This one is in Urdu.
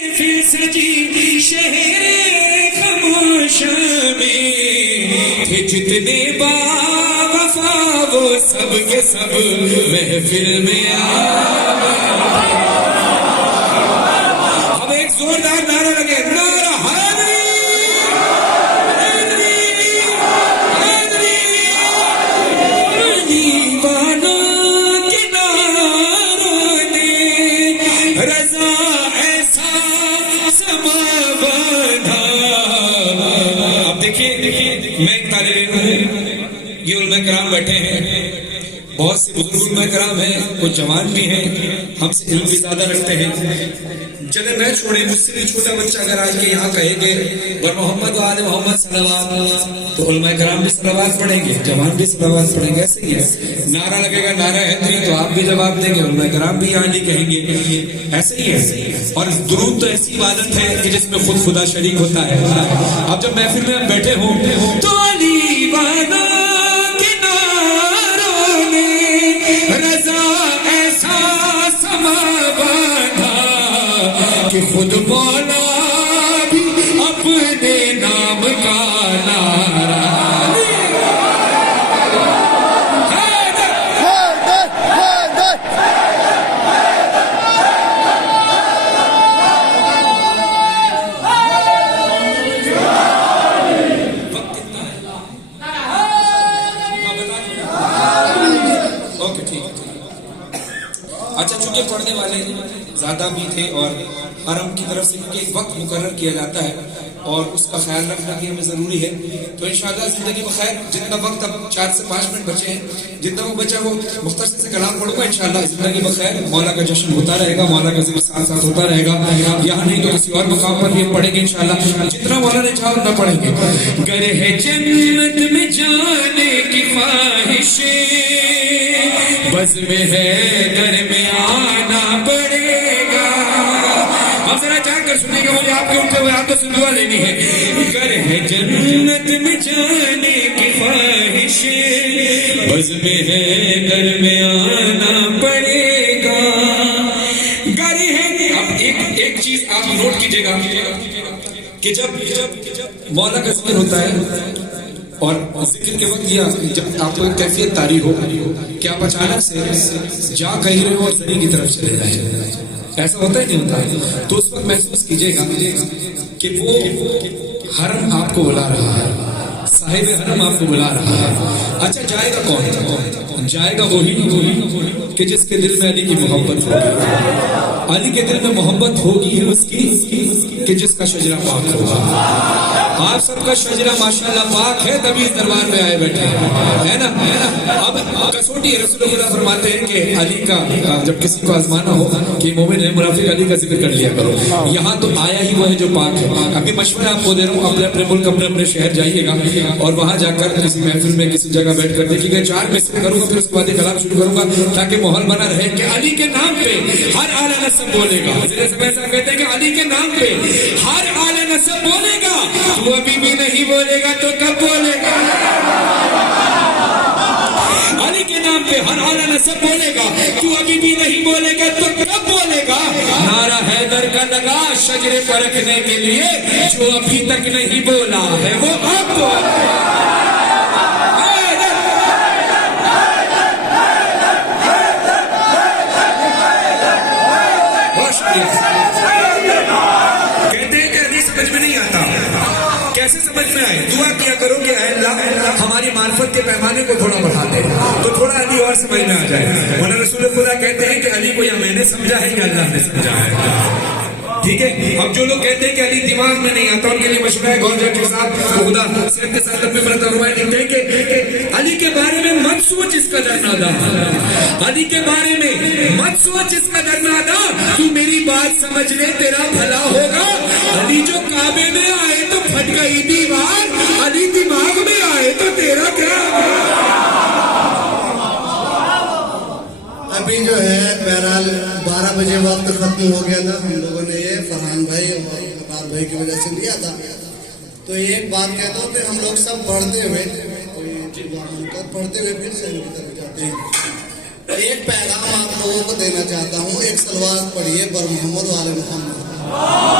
پھر سجی شہر خاموش میں تھے جتنے باوفا وہ سب کے سب محفل میں اب ایک زوردار نعرہ لگے، نعرہ حیدری میں ایک طالب علم ہوں، یہ علماء کرام بیٹھے ہیں، بہت سے بزرگ علماء کرام ہیں، کچھ جوان بھی ہیں، ہم سے علم بھی زیادہ رکھتے ہیں۔ جگہ نہ چھوڑیں، مجھ سے بھی چھوٹا بچہ اگر آج کے یہاں کہے گے ور محمد و آل محمد صلوات، تو علماء کرام بھی صلوات پڑھیں گے، جوان بھی صلوات پڑھیں گے۔ ایسے ہی ہے، نعرہ لگے گا نعرہ حیدری تو آپ بھی جواب دیں گے، علماء کرام بھی یہاں نہیں کہیں گے، ایسے ہی ہے۔ اور درود تو ایسی عبادت ہے کہ جس میں خود خدا شریک ہوتا ہے۔ اب جب محفل میں ہم بیٹھے ہوں تو علی والا کے نعروں نے رضا ایسا سما باندھا کہ خود مولا بھی اپنے نام کا نعرہ اچھا، چونکہ پڑھنے والے زیادہ بھی تھے اور حرم کی طرف سے کیونکہ ایک وقت مقرر کیا جاتا ہے اور اس کا خیال رکھنا بھی ہمیں ضروری ہے، تو انشاءاللہ زندگی بخیر جتنا وقت اب 4 سے 5 منٹ بچے ہیں، جتنا وہ بچا وہ مختصر سے کلام پڑھوں گا انشاءاللہ۔ زندگی بخیر، مولا کا جشن ہوتا رہے گا، مولا کا ذکر ساتھ ساتھ ہوتا رہے گا، یہاں نہیں تو کسی اور مقام پر بھی ہم پڑھیں گے انشاءاللہ، جتنا مولا نے چاہا اتنا پڑھیں گے۔ گر ہے جنت میں جانے کی خواہش، بز میں ہے گھر میں آنا پڑے گا۔ اب ذرا چاہ کر سنیں گے، مجھے آپ کے اٹھے ہوئے آپ کو سنوا لینی ہے۔ گر ہے جنت میں جانے کی خواہش، بز میں ہے گھر میں آنا پڑے گا۔ گر ہے، اب ایک چیز آپ نوٹ کیجئے گا کہ جب مولا کا ذکر ہوتا ہے اور ذکر کے وقت یا جب آپ کو ایک کیفیت طاری ہو کہ آپ اچانک سے جا کہیں رہے ہو اور زمین کی طرف چلے جائیں، ایسا ہوتا ہی نہیں ہوتا، تو اس وقت محسوس کیجئے گا کہ وہ حرم آپ کو بلا رہا ہے، صاحب حرم آپ کو بلا رہا ہے۔ اچھا، جائے گا کون؟ جائے گا وہی کہ جس کے دل میں علی کی محبت ہوگی، علی کے دل میں محبت ہوگی اس کی کہ جس کا شجرہ پاک ہوگا۔ آپ سب کا شجرہ ماشاءاللہ پاک ہے، تبھی اس دربار میں آئے بیٹھے ہیں، ہے نا۔ اب کسوٹی رسول اللہ فرماتے ہیں کہ علی کا جب کسی کو آزمانا ہو کہ مومن ہے منافق، علی کا ذکر کر لیا کرو۔ یہاں تو آیا ہی وہ ہے جو پاک ہے۔ ابھی مشورہ آپ کو دے رہا ہوں، اپنے اپنے ملک اپنے شہر جائیے گا اور وہاں جا کر کسی محفل میں کسی جگہ بیٹھ کر دیکھیے گا، 4 مصرع کروں گا پھر اس کے بعد کلام شروع کروں گا تاکہ ماحول بنا رہے کہ علی کے نام پہ ہر اعلیٰ نسب بولے گا۔ ایسا کہتے ہیں کہ علی کے نام پہ ہر اعلیٰ نسب بولے گا، وہ ابھی بھی نہیں بولے گا تو کب بولے گا؟ علی کے نام پہ ہر اعلیٰ نسب بولے گا، تو ابھی بھی نہیں بولے گا تو کب بولے گا؟ نعرہ حیدر کا لگا شجرے پر رکھنے کے لیے، جو ابھی تک نہیں بولا ہے وہ اب بولے۔ کہتے ہیں کہ حدیث سمجھ میں نہیں آتا، کیسے سمجھ میں آئے؟ دعا کیا کرو کہ اے اللہ ہماری معرفت کے پیمانے کو تھوڑا بڑھا دے تو تھوڑا علی اور سمجھ میں آ جائے۔ ورنہ رسول خدا کہتے ہیں کہ علی کو یا میں نے سمجھا ہے یا اللہ نے سمجھا ہے، ٹھیک ہے۔ اب جو لوگ کہتے ہیں کہ علی دماغ میں نہیں آتا، ان کے لیے مشورہ ہے گورجا کے ساتھ خدا صرف کے ساتھ اپنے مرتبہ روایت لکھتے ہیں کہ علی کے بارے میں مت سوچ اس کا درنادا، علی کے بارے میں مت سوچ اس کا درنادا، تو میری بات سمجھ لے تیرا بھلا ہوگا۔ علی جو کعبے میں آئے تو پھٹ گئی دیوار، علی دماغ میں آئے تو تیرا کیا؟ ابھی جو ہے بہرحال 12 بجے وقت ختم ہو گیا تھا، ہم لوگوں نے یہ فرحان بھائی اور مقار بھائی کی وجہ سے لیا تھا، تو ایک بات کہتا ہوں کہ ہم لوگ سب پڑھتے ہوئے پھر سے کی طرف جاتے ہیں۔ ایک پیغام آپ لوگوں کو دینا چاہتا ہوں، ایک سلوات پڑھیے بر محمد و آل محمد۔